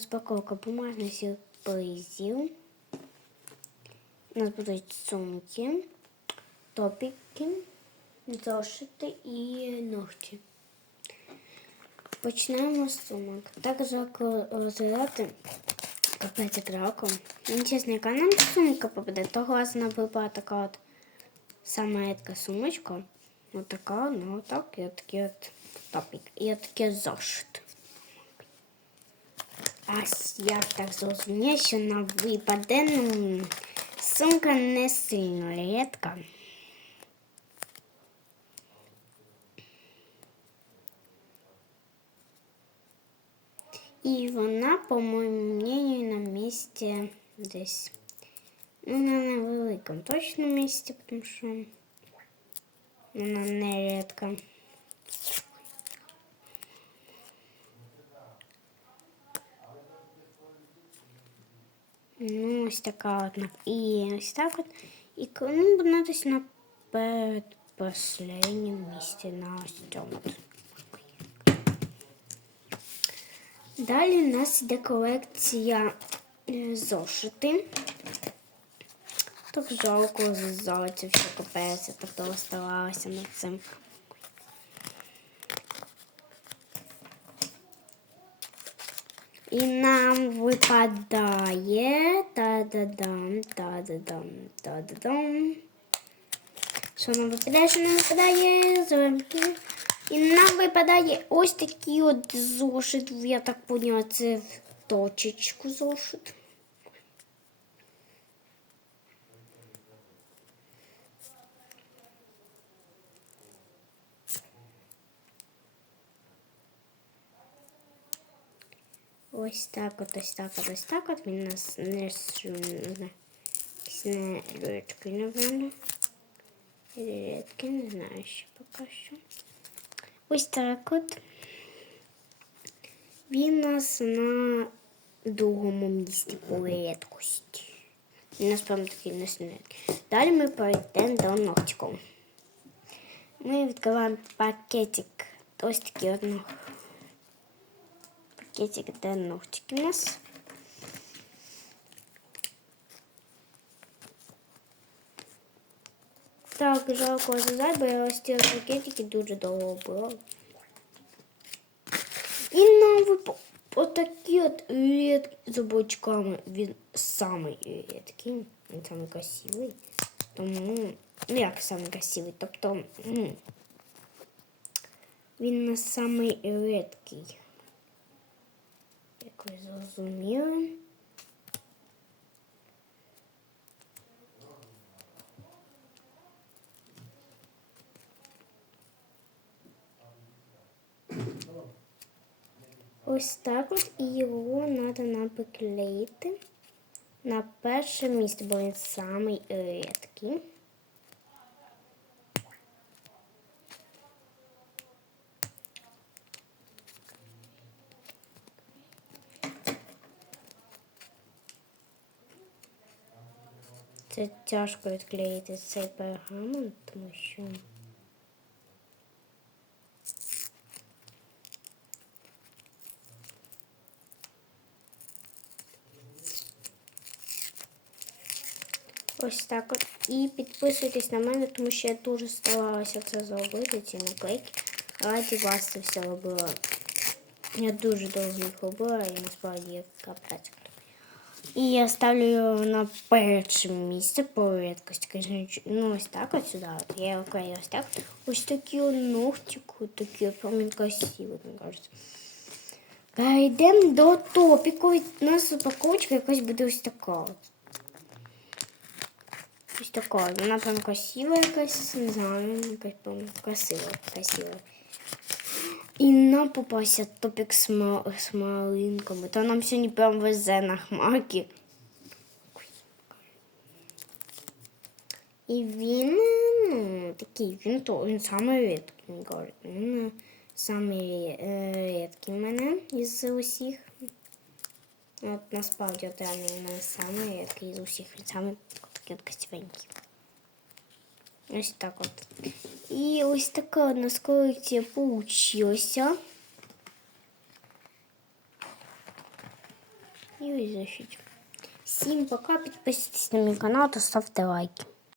розпаковка бумажних сюрпризів. У нас будуть сумки, топіки, зошити і ногті. Почнемо з сумок. Так жарко розглядати капець жарко. Ну, чесно, яка нам сумка попаде, того раз вона випала така от сама така сумочка. Ось така, ну отак, і отакий от топік. І отакий зошит. А я так зрозуміла, що на випаде ну, сумка не сильно рідка. І вона, по моєму мнению, на місці десь. Ну, на невеликому точно місці, тому що вона не рідка. Ну, ось така от. на- І ось так от. І ну, вона десь на передпоследньому місці на ось цьому. Далі у нас йде колекція е, зошити. Так жалко зайців, що капець, я так довго старалася над цим. І нам випадає та-да-дам, та-да-дам, та-да-дам. Що нам випадає, що нам випадає? Зомки. І нам випадає ось такий от зошит. Я так поняла, це в точечку зошит. Ось так от, ось так от, ось так от. Він нас не. Не рідкий, напевно. Рідкий, не знаю ще поки що. Ось так от. Він нас на другому місці по рідкості. Він насправді такий не сильний. Далі ми перейдемо до ногтиком. Ми відкриваємо пакетик. Ось такий от ног- пакетик, де ногтики у нас. Так, жалко зазай, бо я ось ці пакетики дуже довго брала. І нам випав отакі от рідкі зубочками. Він самий рідкий, він самий красивий. Тому, ну як самий красивий, тобто м, він у нас самий рідкий. Як ви зрозуміли. Ось так от і його треба нам приклеїти на перше місце, бо він самий рідкий. Це тяжко відклеїти цей пергамент, тому що. Ось так от. І підписуйтесь на мене, тому що я дуже старалася це зробити, ці наклейки. Раді вас це все робила. Я дуже довго їх робила і насправді я капець. І я ставлю його на перше місце по рідкості. Ну, ось так от сюди. От. Я його клею ось так. Ось такі от такі прям красиві, мені кажеться. Перейдемо до топіку. У нас упаковочка якась буде ось така. Ось така. Вона прям красива якась, не знаю, якась прям красива, красива. І нам попався топік з, ма- з малинками. Та нам сьогодні прям везе на хмарки. І він, ну, такий, він то, він самий рідкий, кажуть. Він е, самий е, рідкий в мене із усіх. От насправді от реально він самий рідкий з усіх. Він самий такий от красивенький. Ось так от. І ось така у нас колекція получилася. І ось защить. Всім пока, підписуйтесь на мій канал та ставте лайки.